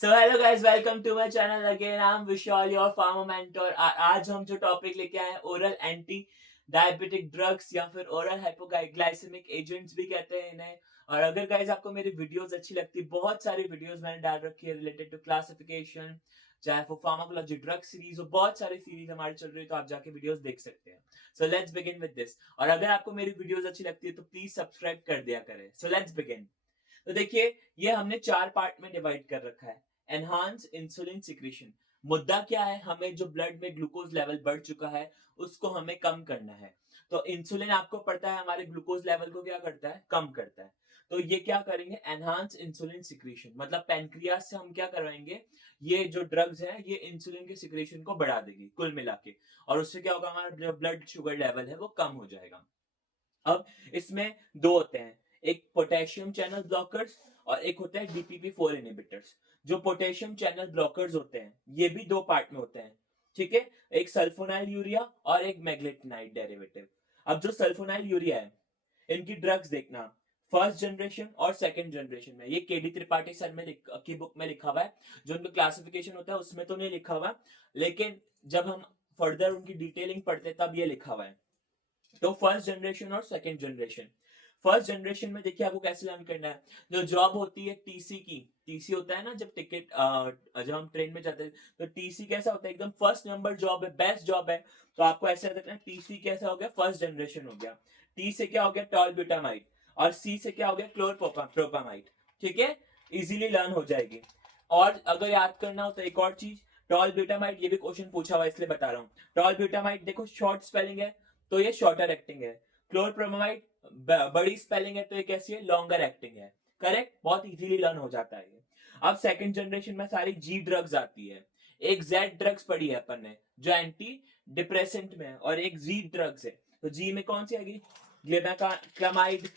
So hello guys, welcome to my channel again. I am Vishal, your pharma mentor. आज हम जो topic लेके आए हैं, ओरल एंटी डायबिटिक ड्रग्स या फिर ओरल हाइपोग्लाइसेमिक एजेंट्स भी कहते हैं इन्हें। और अगर गाइस आपको मेरी वीडियोस अच्छी लगती है, बहुत सारी वीडियोस मैंने डाल रखी है रिलेटेड टू क्लासिफिकेशन, चाहे वो फार्माकोलॉजी ड्रग सीरीज हो, बहुत सारी सीरीज हमारी चल रही है, तो आप जाके वीडियोस देख सकते हैं। So let's begin with this. और अगर आपको मेरी वीडियोस अच्छी लगती है तो प्लीज सब्सक्राइब कर दिया करें। So let's begin. तो देखिए, ये हमने चार पार्ट में डिवाइड कर रखा है। Enhance insulin secretion. मुद्दा क्या है? हमें जो ब्लड में ग्लूकोज लेवल बढ़ चुका है उसको हमें कम करना है। तो इंसुलिन आपको पड़ता है हमारे ग्लूकोज लेवल को क्या करता है? कम करता है। तो ये क्या करेंगे? एनहांस इंसुलिन सिक्रीशन, मतलब पेनक्रियास से हम क्या करवाएंगे? ये जो ड्रग्स है ये इंसुलिन के सिक्रीशन को बढ़ा देगी कुल मिला के। और उससे क्या होगा? हमारा जो ब्लड शुगर लेवल है वो कम हो जाएगा। अब इसमें दो होते हैं, एक पोटेशियम चैनल ब्लॉकर्स और एक होता है DPP4 इनहिबिटर्स। जो पोटेशियम चैनल ब्लॉकर्स होते हैं ये भी दो पार्ट में होते हैं, ठीक है। एक सल्फोनाइल यूरिया और एक मैग्नेटाइट डेरिवेटिव। अब जो सल्फोनाइल यूरिया है, इनकी ड्रग्स देखना, फर्स्ट जनरेशन और सेकंड जनरेशन में। ये केडी त्रिपाठी सर में की बुक में लिखा हुआ है। जो उनका क्लासिफिकेशन होता है उसमें तो नहीं लिखा हुआ, लेकिन जब हम फर्दर उनकी डिटेलिंग पढ़ते तब ये लिखा हुआ है। तो फर्स्ट जनरेशन और सेकंड जनरेशन। फर्स्ट जनरेशन में देखिए आपको कैसे लर्न करना है। जो जॉब होती है टीसी की, टीसी होता है ना जब टिकट, जब हम ट्रेन में जाते हैं तो टीसी कैसा होता है? एकदम फर्स्ट नंबर जॉब है, बेस्ट जॉब है। तो आपको ऐसे रखना है, टीसी कैसा हो गया? फर्स्ट जनरेशन हो गया। टी से क्या हो गया? टॉलब्यूटामाइड। और सी से क्या हो गया? क्लोरप्रोपामाइड। ठीक है, इजीली लर्न हो जाएगी। और अगर याद करना हो तो एक और चीज, टॉलब्यूटामाइड, ये भी क्वेश्चन पूछा हुआ है इसलिए बता रहा हूँ। टॉलब्यूटामाइड देखो शॉर्ट स्पेलिंग है तो ये शॉर्टर एक्टिंग है। क्लोरप्रोमामाइड बड़ी स्पेलिंग है तो ये कैसी है? लॉन्गर एक्टिंग है। करेक्ट, बहुत इजीली लर्न हो जाता है ये। अब सेकंड जनरेशन में सारी जी ड्रग्स आती है। एक जेड ड्रग्स पढ़ी है अपन ने जो एंटी डिप्रेसेंट में है, और एक जी ड्रग्स है। तो जी में कौन सी आएगी? ग्लिमेकामाइड,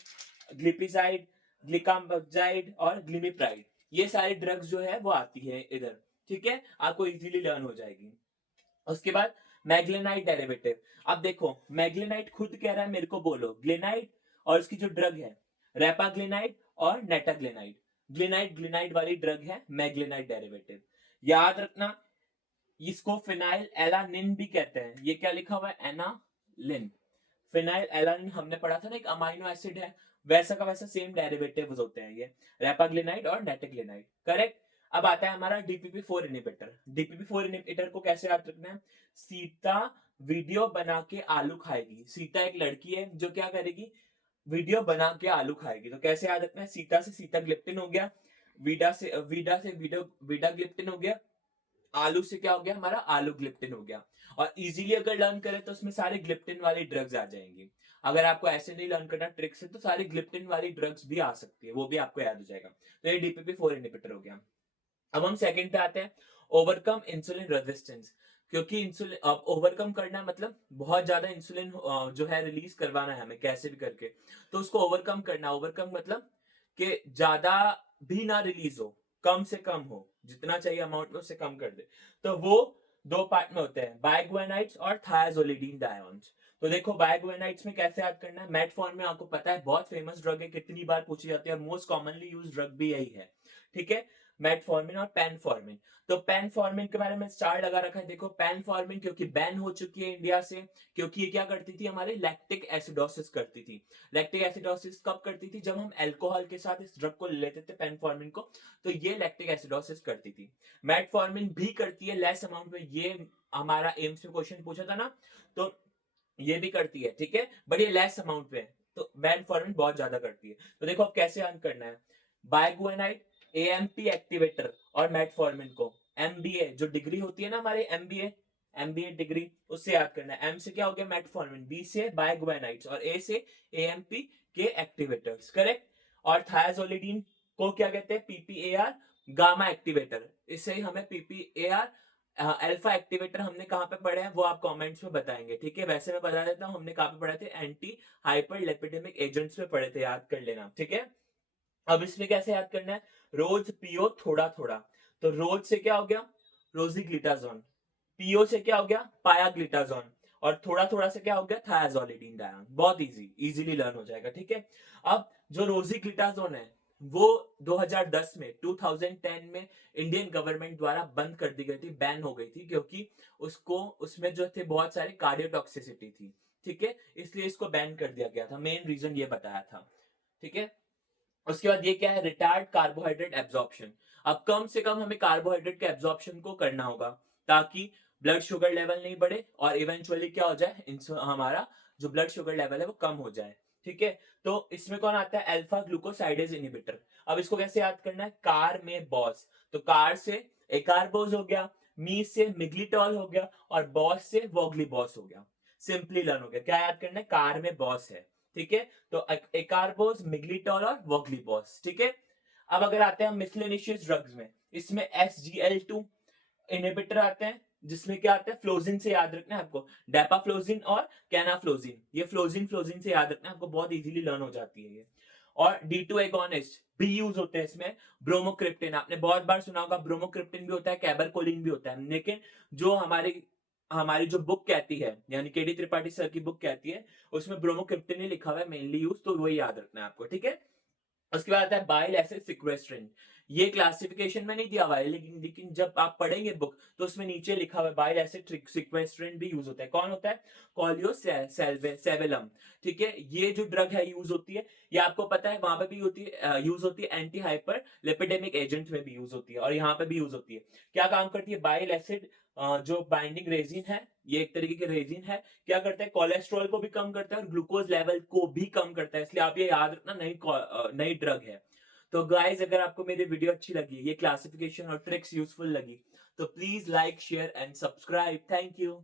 ग्लिपिजाइड, ग्लिकामजाइड और ग्लिमिप्राइड। ये सारी ड्रग्स जो है वो आती है इधर, ठीक है। आपको इजीली लर्न हो जाएगी। उसके बाद मैग्लेनाइट डेरिवेटिव। अब देखो, मैग्लेनाइट खुद कह रहा है मेरे को बोलो ग्लेनाइट, और इसकी जो ड्रग है रेपाग्लेनाइट और नेटाग्लेनाइट। ग्लेनाइट ग्लेनाइट वाली ड्रग है मैग्लेनाइट डेरिवेटिव। याद रखना, इसको फिनाइल एलानिन भी कहते हैं। ये क्या लिखा हुआ है? एनालिन। फिनाइल एलानिन हमने पढ़ा था ना, एक अमाइनो एसिड है, वैसा का वैसा सेम डेरिवेटिव्स होते हैं ये, रेपाग्लिनाइड और नेटाग्लिनाइड। करेक्ट। अब आता है हमारा DPP4 इनहिबिटर। DPP4 इनहिबिटर को कैसे याद रखना है? सीता वीडियो बना के आलू खाएगी। सीता एक लड़की है जो क्या करेगी? वीडियो बना के आलू खाएगी। तो कैसे याद रखना है? सीता से सीता ग्लिप्टिन हो गया, वीडा से वीडा ग्लिप्टिन हो गया, आलू से क्या हो गया? हमारा आलू ग्लिप्टिन हो गया। और इजीली अगर लर्न करें तो उसमें सारे ग्लिप्टिन वाली ड्रग्स आ जाएंगी। अगर आपको ऐसे नहीं लर्न करना ट्रिक से तो सारी ग्लिप्टिन वाली ड्रग्स भी आ सकती है, वो भी आपको याद हो जाएगा। तो ये DPP4 इनहिबिटर हो गया। अब हम सेकंड पे आते हैं, ओवरकम इंसुलिन रेजिस्टेंस। क्योंकि इंसुलिन अब ओवरकम करना मतलब बहुत ज्यादा इंसुलिन जो है रिलीज करवाना है हमें कैसे भी करके। तो उसको ओवरकम करना, ओवरकम मतलब कि ज्यादा भी ना रिलीज हो, कम से कम हो, जितना चाहिए अमाउंट में उससे कम कर दे। तो वो दो पार्ट में होते हैं, बायगुएनाइड्स और थायाजोलिडीन डायोन्स। तो देखो बायगुएनाइड्स में कैसे याद करना है? मेटफॉर्मिन में आपको पता है बहुत फेमस ड्रग है, कितनी बार पूछी जाती है, और मोस्ट कॉमनली यूज ड्रग भी यही है, ठीक है। मेटफॉर्मिन और पेनफॉर्मिन। तो पेनफॉर्मिन के बारे में स्टार लगा रखा है। देखो पेनफॉर्मिन क्योंकि बैन हो चुकी है इंडिया से, क्योंकि ये क्या करती थी? हमारे लैक्टिक एसिडोसिस करती थी। लैक्टिक एसिडोसिस कब करती थी? जब हम अल्कोहल के साथ इस ड्रग को लेते थे पेनफॉर्मिन को, तो ये लैक्टिक एसिडोसिस करती थी। मेटफॉर्मिन भी करती है लेस अमाउंट में, ये हमारा एम्स में क्वेश्चन पूछा था ना, तो ये भी करती है, ठीक है, बट ये लेस अमाउंट में। तो मेटफॉर्मिन बहुत ज्यादा करती है। तो देखो अब कैसे अर्न करना है। बायगुएनाइड एएमपी एक्टिवेटर और मेटफॉर्मिन को एमबीए जो डिग्री होती है ना हमारे, एमबीए एमबीए डिग्री, उससे याद करना है। एम से क्या हो गया? मेटफॉर्मिन, बी से बायगुएनाइड्स और ए से एएमपी के एक्टिवेटर्स। करेक्ट। और थायाजोलिडीन को क्या कहते हैं? PPAR gamma activator. इससे ही हमें पीपीएआर अल्फा एक्टिवेटर हमने कहां पे पढ़े हैं वो आप कमेंट्स में बताएंगे, ठीक है। वैसे मैं बता देता हूं हमने कहां पे पढ़े थे, एंटी हाइपरलिपिडेमिक एजेंट्स में पढ़े थे, याद कर लेना, ठीक है। अब इसमें कैसे याद करना है? रोज पियो थोड़ा थोड़ा। तो रोज से क्या हो गया? रोजीग्लिटाजोन। पियो से क्या हो गया? पायाग्लिटाजोन। और थोड़ा थोड़ा से क्या हो गया? थायाजोलिडीन डायन। बहुत इजीली लर्न हो जाएगा, ठीक है। अब जो रोजीग्लिटाजोन है वो 2010 में 2010 में इंडियन गवर्नमेंट द्वारा बंद कर दी गई थी, बैन हो गई थी, क्योंकि उसको उसमें जो थे बहुत सारी कार्डियोटॉक्सिसिटी थी। ठीक है, इसलिए इसको बैन कर दिया गया था, मेन रीजन ये बताया था। ठीक है, उसके बाद ये क्या है, रिटार्ड कार्बोहाइड्रेट एब्जॉर्प्शन। अब कम से कम हमें कार्बोहाइड्रेट के एब्जॉर्प्शन को करना होगा ताकि ब्लड शुगर लेवल नहीं बढ़े और इवेंचुअली क्या हो जाए, हमारा जो ब्लड शुगर लेवल है वो कम हो जाए। ठीक है, तो इसमें कौन आता है, अल्फा ग्लूकोसाइडेज इनहिबिटर। अब इसको कैसे याद करना है, कार में बॉस, तो कार से एकार्बोज हो गया, मी से मिग्लिटॉल हो गया और बॉस से वोग्लीबॉस हो गया। सिंपली लर्न हो गया, क्या याद करना है, कार में बॉस है। ठीक है, तो एकार्बोज, मिग्लिटॉल और वोग्लीबॉस। ठीक है, अब अगर आते हैं मिसलेनिशियस ड्रग्स में, इसमें SGL2 इनहिबिटर आते हैं, जिसमें क्या आता है, फ्लोजिन से याद रखना है आपको, डेपाफ्लोजिन और कैनाफ्लोजिन। ये फ्लोजिन फ्लोजिन से याद रखना है आपको, बहुत इजीली लर्न हो जाती है ये। और D2 एगोनिस्ट भी यूज होते हैं इसमें। ब्रोमोक्रिप्टिन आपने बहुत बार सुना होगा, ब्रोमोक्रिप्टिन भी होता है, कैबरकोलिन भी होता है, लेकिन जो हमारी हमारी जो बुक कहती है, यानी केडी त्रिपाठी सर की बुक कहती है, उसमें ब्रोमोक्रिप्टिन ही लिखा हुआ है मेनली यूज, तो वही याद रखना है आपको। ठीक है, उसके बाद आता है बाइल एसिड सिक्वेस्ट्रेंट। ये क्लासिफिकेशन में नहीं दिया हुआ है, लेकिन जब आप पढ़ेंगे बुक तो उसमें नीचे लिखा हुआ है बाइल एसिड सिक्वेस्ट्रेंट भी यूज होता है। कौन होता है, कॉलियोसेवेलम। ठीक है, ये जो ड्रग है यूज होती है, ये आपको पता है वहां पे भी होती है, यूज होती है एंटी हाइपर लिपिडेमिक एजेंट में भी यूज होती है और यहाँ पे भी यूज होती है। क्या काम करती है, बाइल एसिड जो बाइंडिंग रेजिन है, ये एक तरीके की रेजिन है, क्या करता है, कोलेस्ट्रॉल को भी कम करता है और ग्लूकोज लेवल को भी कम करता है, इसलिए आप ये याद रखना, नई ड्रग है। तो गाइस, अगर आपको मेरी वीडियो अच्छी लगी, ये क्लासिफिकेशन और ट्रिक्स यूजफुल लगी, तो please like share and subscribe. Thank you.